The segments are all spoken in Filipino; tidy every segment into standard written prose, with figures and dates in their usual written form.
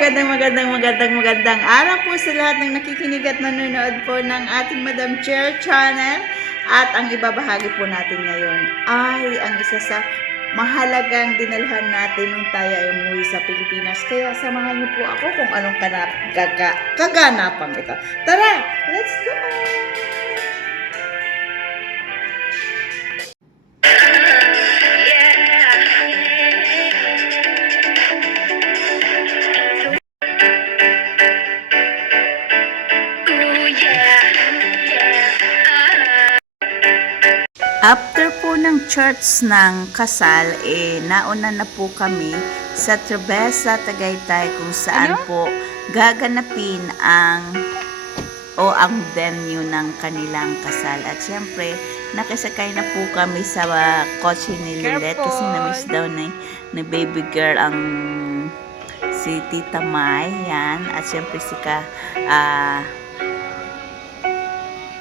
magandang araw po sa lahat ng nakikinig at nanonood po ng ating Madam Chair channel. At ang ibabahagi po natin ngayon ay ang isa sa mahalagang dinalhan natin nung tayo ay umuwi sa Pilipinas. Kaya samahan niyo po ako kung anong kaganapang ito. Tara, let's go! After po ng church ng kasal, nauna na po kami sa Trabesa, Tagaytay, kung saan po gaganapin ang venue ng kanilang kasal. At syempre, nakisakay na po kami sa kotse ni Lilet kasi na-miss daw na baby girl ang si Tita Mai, yan. At syempre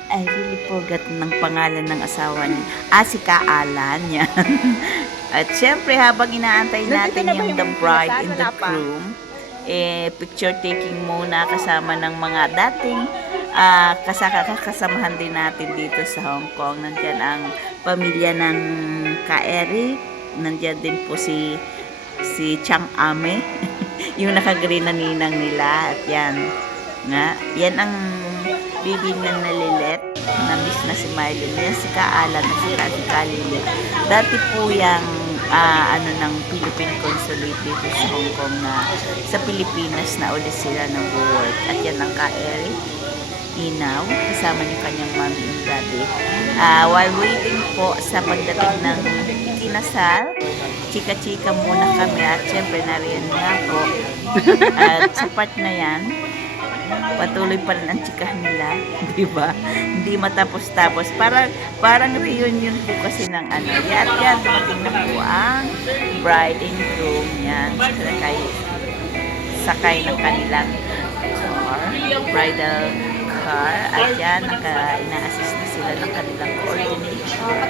I really forgot ng pangalan ng asawa niya. Si Alan, yan. At syempre, habang inaantay natin yung the bride and the groom, picture taking muna kasama ng mga dating kasamahan din natin dito sa Hong Kong. Nandyan ang pamilya ng Ka-Eric. Nandyan din po si Chang Ame, yung nakagreen na ninang nila. At yan ang bibingnan na Lilet, na-miss na si Mylene. Yan si Kaalan at si Kalili. Dati po yung ng Philippine Consulate dito sa Hong Kong, na sa Pilipinas na ulit sila nag-work. At yan ang Ka-Eric Inaw, kasama niyo kanyang mommy and daddy. While waiting po sa pagdating ng kinasal, chika-chika muna kami. At syempre nariyan nga po. At sa part na yan, patuloy pa rin ang chikahan nila, di ba? Hindi matapos-tapos. Parang reunion po kasi ng Yan, dumating na po ang bride and groom. Yan, sakay ng kanilang car, bridal car. At yan, ina-assist na sila ng kanilang coordination.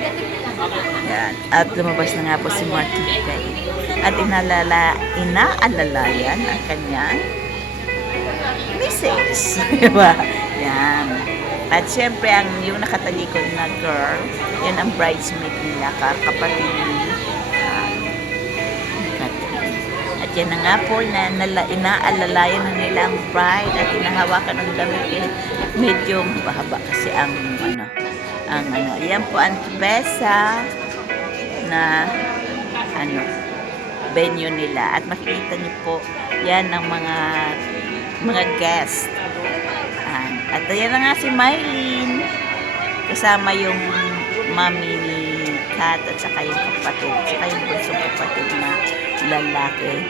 Yan. At lumabas na nga po si Martin Kay. At inaalalayan ang kanyang Mrs. Diba? Yan. At syempre, yung nakatalikod na girl, yan ang bridesmaid nila, kapatid ni Catherine. At yan na nga po, inaalalayan na nila ang bride at inahawakan ng damit. Medyo mahaba kasi yan po ang Trabesa na venue nila. At makikita niyo po, yan ang mga guest. At ayan na nga si Mylene, kasama yung mami ni Kat at saka yung kapatid, saka yung bunsong kapatid na lalaki.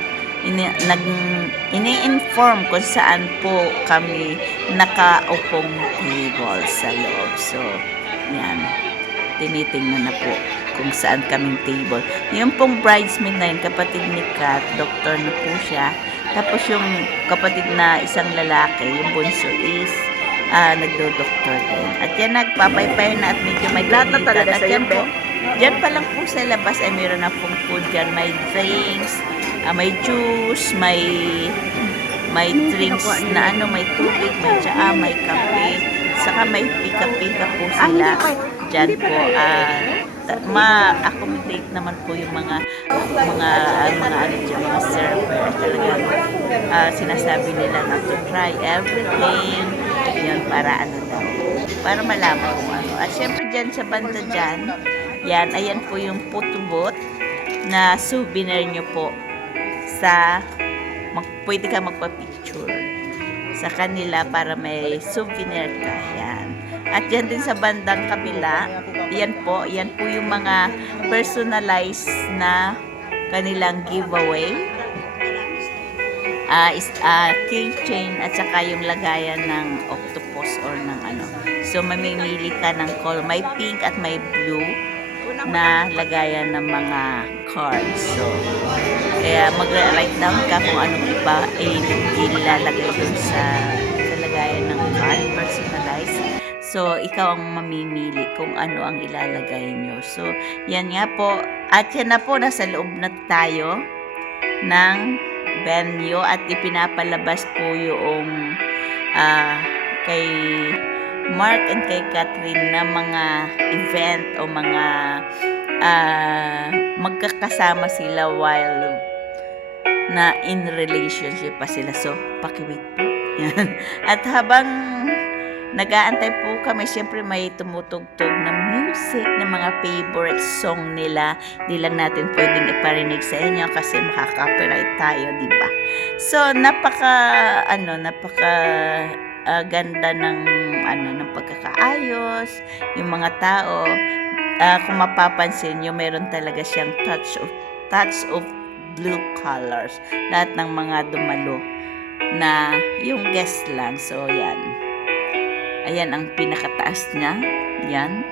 Ini-inform kung saan po kami nakaupong table sa loob. So, yan. Tinitingnan na po kung saan kaming table. Yung pong bridesmaid na yun, kapatid ni Kat, doktor na po siya. Tapos yung kapatid na isang lalaki, yung bunso is nagdo-doktor din. At yan, nagpapaypay na at medyo may lahat na talaga. At yan po, dyan pa lang po sa labas ay mayroon na pong food dyan. May drinks, may juice, may drinks na may tubig, may tsaa, may kape, saka may pika-pika po sila. Dyan po, ma-accommodate naman po yung mga server. Talagang sinasabi nila na to try everything. Yun, para para malaman kung ano. At syempre dyan sa banda dyan, ayan po yung photo booth na souvenir nyo po pwede ka magpa-picture sa kanila para may souvenir ka. Yan. At yan din sa bandang kabila, yan po yung mga personalized na kanilang giveaway. Keychain at saka yung lagayan ng octopus or ng So, mamimili ka ng color. May pink at may blue na lagayan ng mga cards. So, kaya mag-write down ka kung anong iba ilalagay dun sa lagayan ng card, personalized. So, ikaw ang mamimili kung ano ang ilalagay nyo. So, yan nga po. At yan na po, nasa loob na tayo ng venue at ipinapalabas po yung kay Mark and kay Catherine na mga event o mga magkakasama sila while na in relationship pa sila. So, pakiwait po. Yan. At habang nag-aantay po kami, siyempre may tumutugtog na music ng mga favorite song nila. Di lang natin pwedeng iparinig sa inyo kasi makaka-copyright tayo, di ba? So, napaka ganda ng pagkakaayos, yung mga tao. Kung mapapansin nyo, meron talaga siyang touch of blue colors. Lahat ng mga dumalo na yung guest lang. So, yan. Ayan ang pinakataas niya. Yan.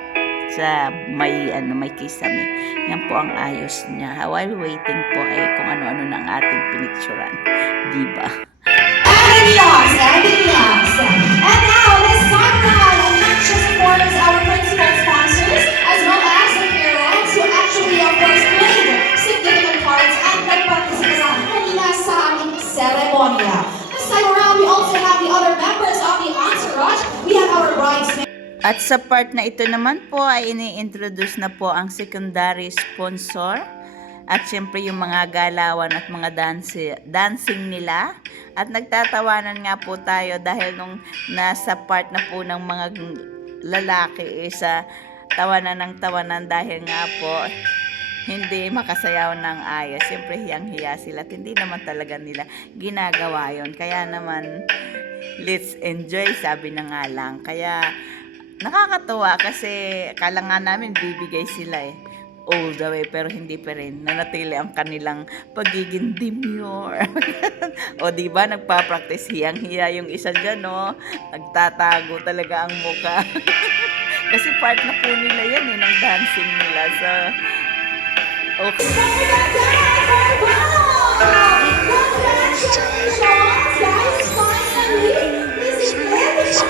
Sa may kisame. Yan po ang ayos niya. While waiting po ay kung ano-ano ng ating pinicturan. Diba? And now, let's talk about and not just support our principal sponsors, as well as the parents who actually, of course, played significant parts at nagpartisipasan kanina sa aming seremonya. This time around, we also have the other members of the entourage. We have our bridesmaids. At sa part na ito naman po ay ini-introduce na po ang secondary sponsor. At syempre yung mga galawan at mga dancing nila. At nagtatawanan nga po tayo dahil nung nasa part na po ng mga lalaki isa tawanan ng tawanan dahil nga po hindi makasayaw ng ayos. Syempre hiyang-hiya sila at hindi naman talaga nila ginagawa yon. Kaya naman let's enjoy, sabi na nga lang. Kaya nakakatuwa kasi kala nga namin bibigay sila all the way, pero hindi pa rin nanatili ang kanilang pagiging demure. O diba, nagpa-practice hiyang-hiya yung isa dyan, no? Nagtatago talaga ang muka. Kasi part na po nila yan, ng dancing nila. So, okay. Congratulations, guys! Finally, this is it!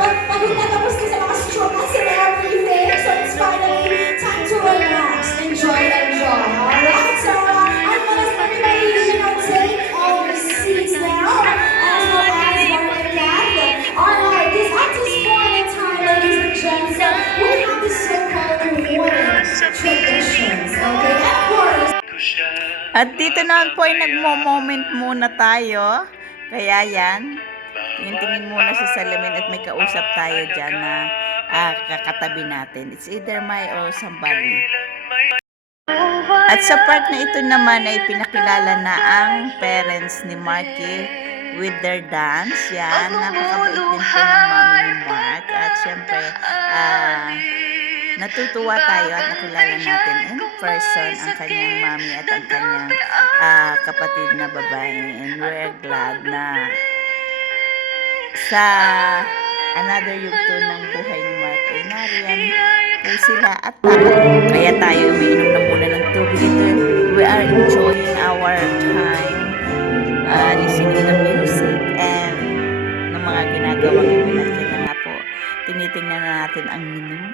Pagod na tapos na sa mga struggles and everything, so it's finally time to relax, enjoy. Alright, so I'm gonna everybody, take all the seats now, as well as Mark and Kath. Alright, this at this point in time, ladies and gentlemen, we have the so-called wedding traditions, okay? Of course. At dito naman po ay nagmo-moment muna tayo. Kaya yan, yung tingin muna sa salamin at may kausap tayo dyan na kakatabi natin. It's either my or somebody. At sa part na ito naman ay pinakilala na ang parents ni Marky with their dance. Yan, napakabait din po ng mami ni Mark. At syempre, natutuwa tayo at nakilala natin in person ang kanyang mami at ang kanyang kapatid na babae. And we're glad na sa another yugto ng buhay ni Mark ay nariyan po sila at kaya tayo umiinom na muna ng tubig. We are enjoying our time listening to music and ng mga ginagawang event. Kaya nga po, tinitingnan na natin ang menu.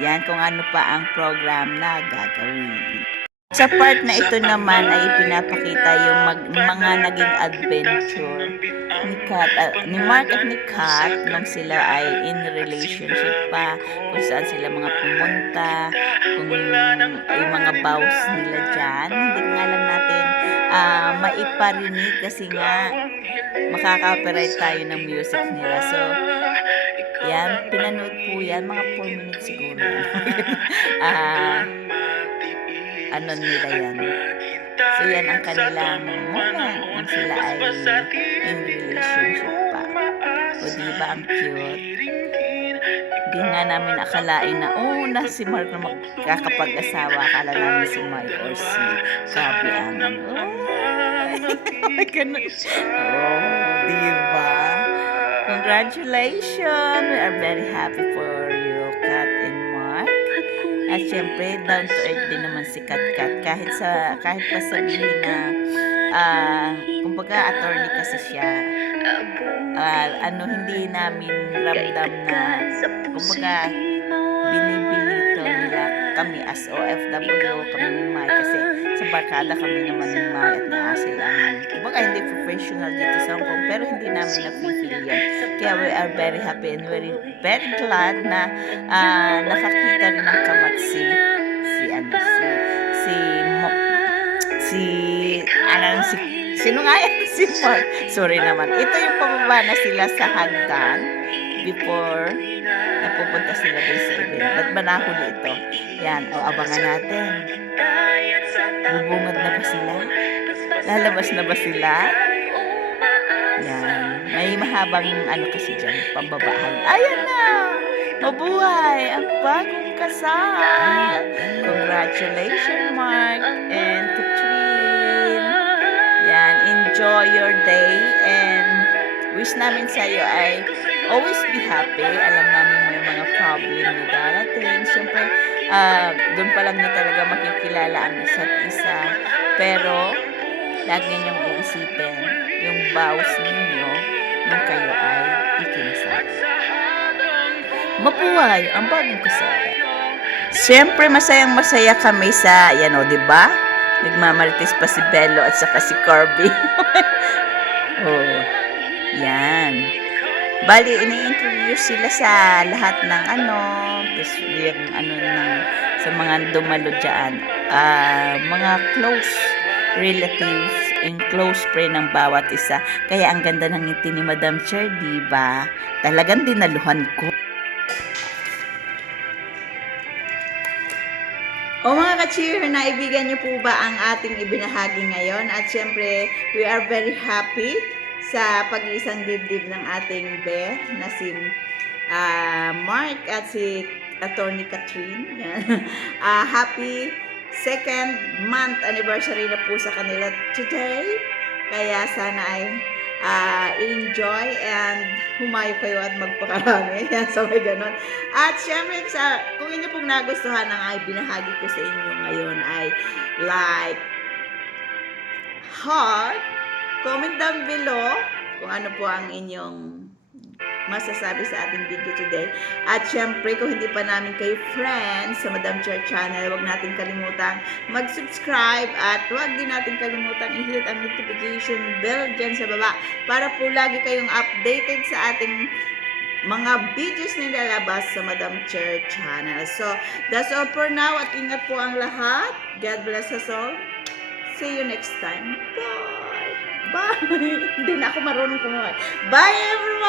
Yan kung ano pa ang program na gagawin. Sa part na ito naman ay pinapakita yung mga naging adventure ni Mark at ni Kat nung sila ay in relationship pa, kung saan sila mga pumunta, kung yung mga vows nila dyan. Hindi nga lang natin maiparinig kasi nga makaka-copyright tayo ng music nila. So, yan, pinanood po yan, mga 4 minutes siguro yan. Ano nila yan. So yan ang kanilang moment kung sila ay in relationship pa. O diba ang cute? Hindi nga namin akalain na si Mark na magkakapag-asawa. Akala namin si May or si Gabi ang diba? Congratulations! We are very happy for you, Kat and Mark. At syempre, down to earth din naman si Kat. Kahit pa sabihin na kumbaga attorney kasi siya, hindi namin ramdam na kumbaga binibilito nila kami as OFW, kami ni Mai kasi sa magkabarkada kami naman ng Mai at na Asil ang, kumbaga hindi professional dito sa Hong Kong, pero hindi namin na-feel yun. Kaya we are very happy and very, very glad na nakakita rin ng kamat si sino nga yan? Si Mark. Sorry naman. Ito yung pababa na sila sa hagdan before napupunta sila dun sa event. Ba't ba nahuli ito? Yan. O, abangan natin. Bubungad na ba sila? Lalabas na ba sila? Yan. May mahabang ano kasi dyan. Pambabahan. Ayan na! Mabuhay! Ang bagong kasal! Congratulations, Mark and Katrine! Yan. Enjoy your day and wish namin sa iyo ay always be happy. Alam namin may mga problem na darating. Siyempre, doon pa lang niyo talaga makikilala ang isa't isa. Pero, lagi niyong iisipin yung vows ninyo nung kayo ay ikinasal. Mabuhay ang bagong kasal. Siyempre, masayang-masaya kami sa, yan o, diba? Nagmamarites pa si Bello at saka si Corby. Oh, yan. Bali, ini-introduce sila sa lahat ng sa mga dumalo dyan. Mga close relatives and close friend ng bawat isa. Kaya ang ganda ng ngiti ni Madam Chair, diba? Talagang dinaluhan ko. O mga ka-cheer, naibigan niyo po ba ang ating ibinahagi ngayon? At syempre, we are very happy sa pag-iisang dibdib ng ating Be na si Mark at si Attorney Katrine. Happy second month anniversary na po sa kanila today. Kaya sana ay enjoy and humayo kayo at magpakarami. Yan, sabay ganon. At syempre, kung inyo pong nagustuhan ang ay binahagi ko sa inyo ngayon ay like, heart, comment down below kung ano po ang inyong masasabi sa ating video today. At syempre, kung hindi pa namin kayo friends sa Madam Chair Channel, huwag natin kalimutang mag-subscribe at huwag din natin kalimutang i-hit ang notification bell dyan sa baba para po lagi kayong updated sa ating mga videos na nilalabas sa Madam Chair Channel. So, that's all for now at ingat po ang lahat. God bless us all. See you next time. Bye! Bye! Hindi na ako marunong kumuha. Bye everyone!